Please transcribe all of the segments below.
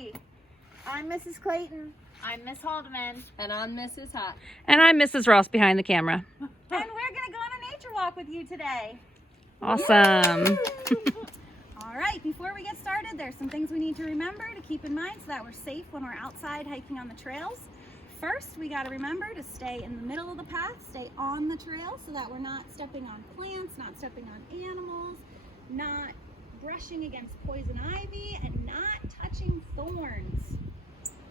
Kelsey. I'm Mrs. Clayton. I'm Miss Haldeman. And I'm Mrs. Hott. And I'm Mrs. Ross behind the camera. And we're going to go on a nature walk with you today. Awesome. All right, before we get started, there's some things we need to remember to keep in mind so that we're safe when we're outside hiking on the trails. First, we got to remember to stay in the middle of the path, stay on the trail so that we're not stepping on plants, not stepping on animals, not brushing against poison ivy, and not touching thorns.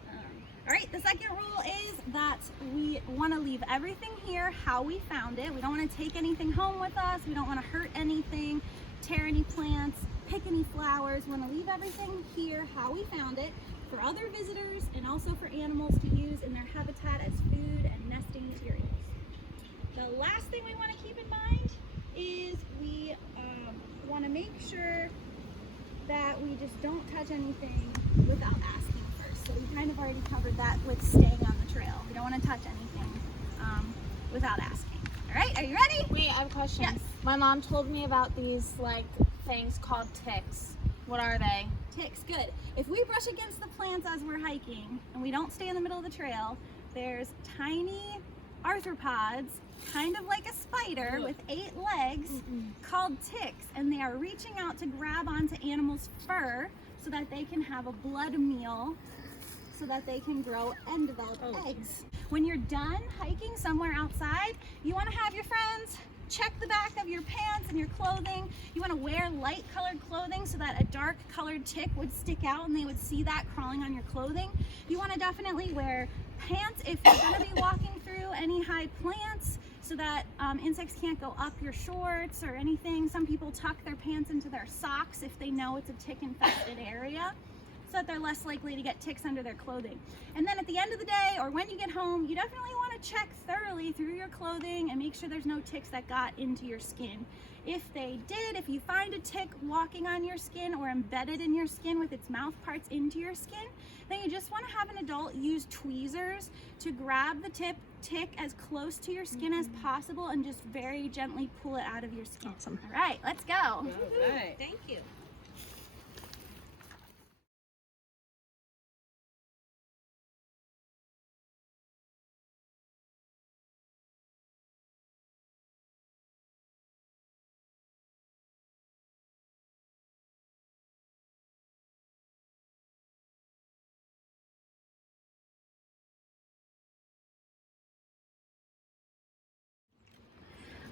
All right, the second rule is that we want to leave everything here how we found it. We don't want to take anything home with us. We don't want to hurt anything, tear any plants, pick any flowers. We want to leave everything here how we found it for other visitors and also for animals to use in their habitat as food and nesting materials. The last thing we want to keep in mind is we want to make sure that we just don't touch anything without asking first. So we kind of already covered that with staying on the trail. We don't want to touch anything without asking. All right, are you ready? Wait, I have a question. Yes. My mom told me about these things called ticks. What are they? Ticks, good. If we brush against the plants as we're hiking and we don't stay in the middle of the trail, there's tiny arthropods, kind of like a spider with 8 legs, called ticks, and they are reaching out to grab onto animals' fur so that they can have a blood meal so that they can grow and develop eggs. When you're done hiking somewhere outside, you want to have your friends check the back of your pants and your clothing. You want to wear light colored clothing so that a dark colored tick would stick out and they would see that crawling on your clothing. You want to definitely wear pants if you're going to be walking through any high plants so that insects can't go up your shorts or anything. Some people tuck their pants into their socks if they know it's a tick infested area, so that they're less likely to get ticks under their clothing. And then at the end of the day, or when you get home, you definitely want to check thoroughly through your clothing and make sure there's no ticks that got into your skin. If they did, if you find a tick walking on your skin or embedded in your skin with its mouth parts into your skin, then you just want to have an adult use tweezers to grab the tick as close to your skin as possible and just very gently pull it out of your skin. Awesome. All right, let's go. All right. Thank you.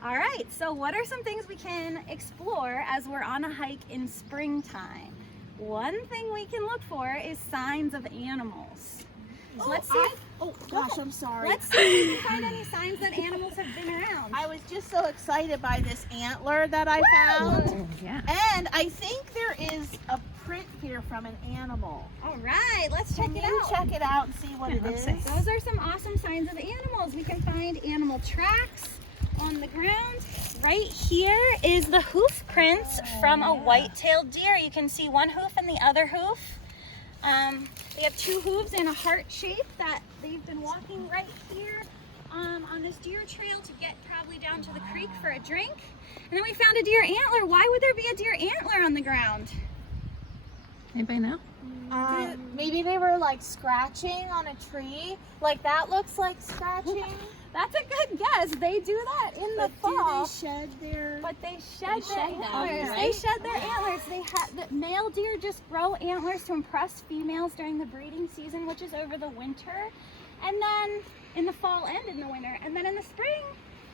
All right, so what are some things we can explore as we're on a hike in springtime? One thing we can look for is signs of animals. So let's see. I'm sorry. Let's see if we can find any signs that animals have been around. I was just so excited by this antler that I found. Yeah. And I think there is a print here from an animal. All right, let's check Can it you out. check it out and see what it let's is? see. Those are some awesome signs of animals. We can find animal tracks on the ground. Right here is the hoof prints from a white-tailed deer. You can see one hoof and the other hoof. They have 2 hooves in a heart shape that they've been walking right here on this deer trail to get probably down to the creek for a drink. And then we found a deer antler. Why would there be a deer antler on the ground? Anybody know? Maybe they were scratching on a tree. That looks like scratching. That's a good guess. They do that in the fall. Do they shed their... But they shed their antlers. right? They shed their antlers. The male deer just grow antlers to impress females during the breeding season, which is over the winter, and then in the fall and in the winter. And then in the spring,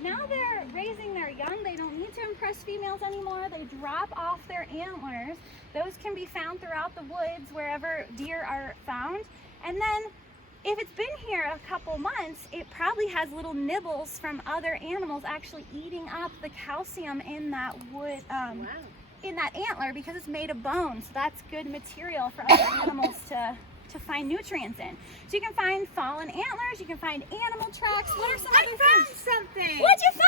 now they're raising their young. They don't need to impress females anymore. They drop off their antlers. Those can be found throughout the woods wherever deer are found. And then if it's been here a couple months, it probably has little nibbles from other animals actually eating up the calcium in that wood, in that antler, because it's made of bone. So that's good material for other animals to find nutrients in. So you can find fallen antlers, you can find animal tracks. What are some other found things? something. What'd you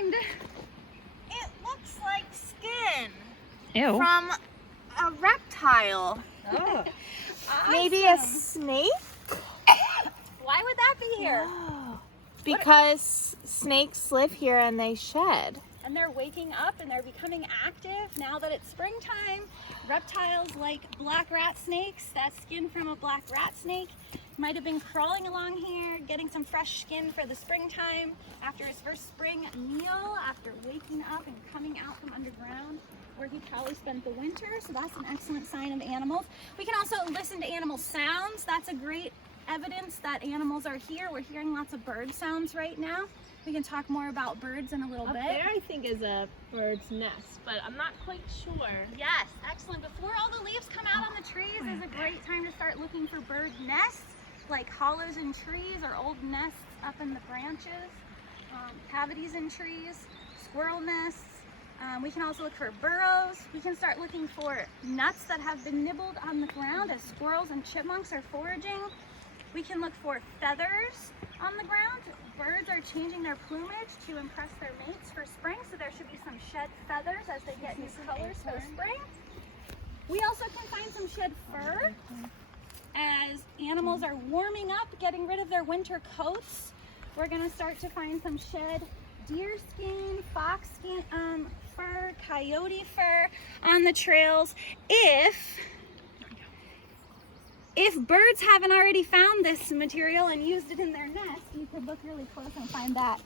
find? It looks like skin Ew. from a reptile. Oh. Maybe a snake? Why would that be here? Because snakes live here and they shed. and they're waking up and they're becoming active now that it's springtime. Reptiles like black rat snakes, that skin from a black rat snake, might have been crawling along here, getting some fresh skin for the springtime after his first spring meal, after waking up and coming out from underground where he probably spent the winter. So that's an excellent sign of animals. We can also listen to animal sounds. That's a great evidence that animals are here. We're hearing lots of bird sounds right now. We can talk more about birds in a little Up bit. there I think is a bird's nest, but I'm not quite sure. Yes, excellent. Before all the leaves come out on the trees is a great time to start looking for bird nests, like hollows in trees or old nests up in the branches, cavities in trees, squirrel nests. We can also look for burrows. We can start looking for nuts that have been nibbled on the ground as squirrels and chipmunks are foraging. We can look for feathers on the ground. Birds are changing their plumage to impress their mates for spring, so there should be some shed feathers as they get new colors for spring. We also can find some shed fur as animals are warming up, getting rid of their winter coats. We're going to start to find some shed deer skin, fox skin, fur, coyote fur on the trails. If birds haven't already found this material and used it in their nest, you could look really close and find that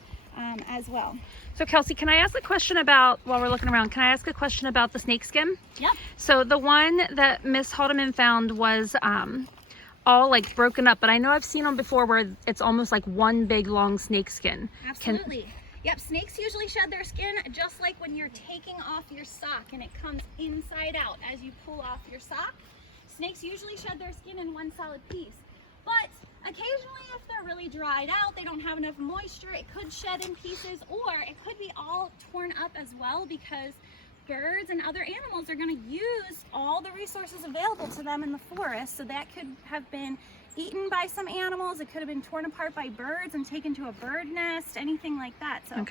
as well. So Kelsey, can I ask a question about, while we're looking around, can I ask a question about the snake skin? Yep. So the one that Miss Haldeman found was all like broken up, but I know I've seen them before where it's almost like one big long snake skin. Absolutely. Yep, snakes usually shed their skin just like when you're taking off your sock and it comes inside out as you pull off your sock. Snakes usually shed their skin in one solid piece, but occasionally if they're really dried out, they don't have enough moisture, it could shed in pieces, or it could be all torn up as well because birds and other animals are going to use all the resources available to them in the forest. So that could have been eaten by some animals, it could have been torn apart by birds and taken to a bird nest, anything like that. So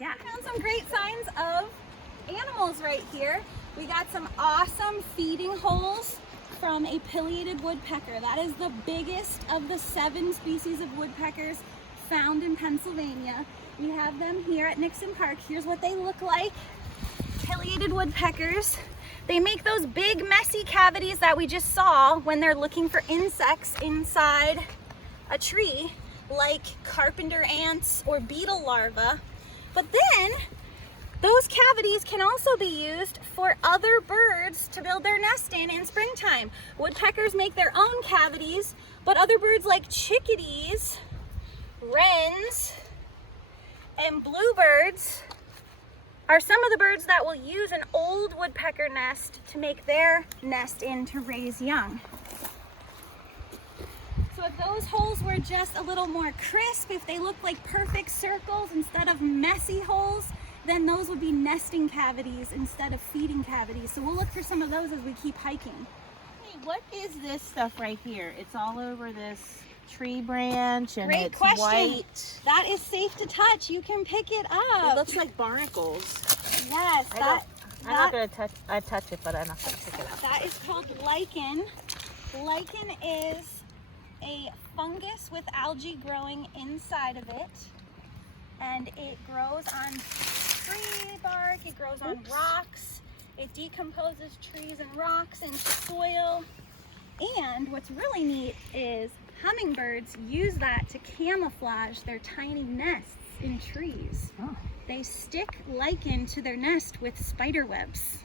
yeah, found some great signs of animals right here. We got some awesome feeding holes from a pileated woodpecker. That is the biggest of the 7 species of woodpeckers found in Pennsylvania. We have them here at Nixon Park. Here's what they look like. Pileated woodpeckers. They make those big messy cavities that we just saw when they're looking for insects inside a tree, like carpenter ants or beetle larvae. But then those cavities can also be used for other birds to build their nest in springtime. Woodpeckers make their own cavities, but other birds like chickadees, wrens, and bluebirds are some of the birds that will use an old woodpecker nest to make their nest in to raise young. So if those holes were just a little more crisp, if they looked like perfect circles instead of messy holes, then those would be nesting cavities instead of feeding cavities. So we'll look for some of those as we keep hiking. Hey, what is this stuff right here? It's all over this tree branch and Great it's question. white. That is safe to touch. You can pick it up. It looks like barnacles. Yes, I'm not gonna touch. I touch it, but I'm not gonna pick it up. that is called lichen. Lichen is a fungus with algae growing inside of it, and it grows on tree bark, it grows on rocks, it decomposes trees and rocks into soil. And what's really neat is hummingbirds use that to camouflage their tiny nests in trees. Oh. They stick lichen to their nest with spider webs.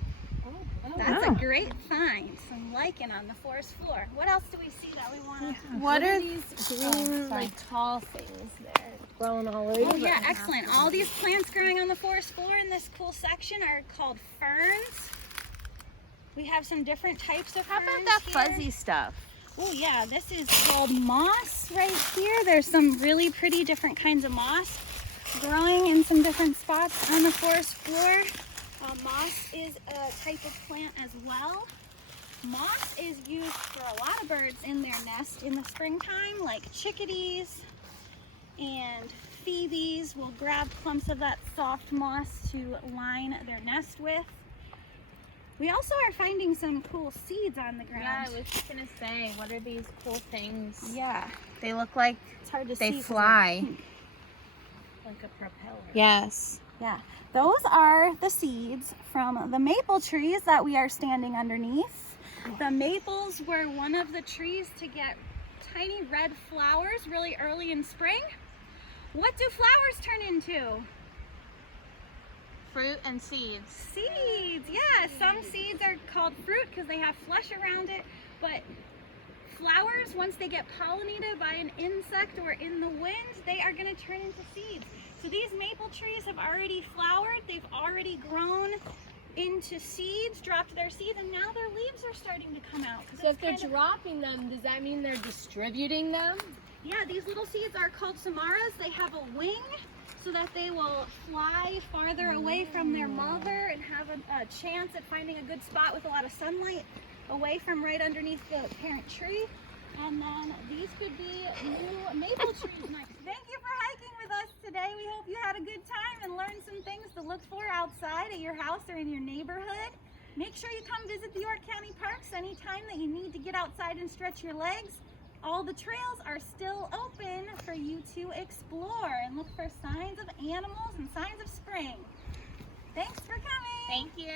That's Oh. a great find, some lichen on the forest floor. What else do we see that we want to? What are these green, like tall things there growing all over? Oh yeah, excellent. All these plants growing on the forest floor in this cool section are called ferns. We have some different types of How ferns about that here. fuzzy stuff? Oh yeah, this is called moss right here. There's some really pretty different kinds of moss growing in some different spots on the forest floor. Moss is a type of plant as well. Moss is used for a lot of birds in their nest in the springtime, like chickadees and phoebes will grab clumps of that soft moss to line their nest with. We also are finding some cool seeds on the ground. Yeah, I was just gonna say, what are these cool things? Yeah, They look like it's hard to they see. 'cause fly. Like a propeller. Yes. Yeah, those are the seeds from the maple trees that we are standing underneath. The maples were one of the trees to get tiny red flowers really early in spring. What do flowers turn into? Fruit and seeds. Seeds, yeah. Some seeds are called fruit because they have flesh around it, but flowers, once they get pollinated by an insect or in the wind, they are going to turn into seeds. So these maple trees have already flowered, they've already grown into seeds, dropped their seeds, and now their leaves are starting to come out. So if they're dropping them, does that mean they're distributing them? Yeah, these little seeds are called samaras. They have a wing so that they will fly farther away from their mother and have a chance at finding a good spot with a lot of sunlight away from right underneath the parent tree. And then these could be new maple trees next. Thank you for hiking with us today. We hope you had a good time and learned some things to look for outside at your house or in your neighborhood. Make sure you come visit the York County Parks anytime that you need to get outside and stretch your legs. All the trails are still open for you to explore and look for signs of animals and signs of spring. Thanks for coming. Thank you.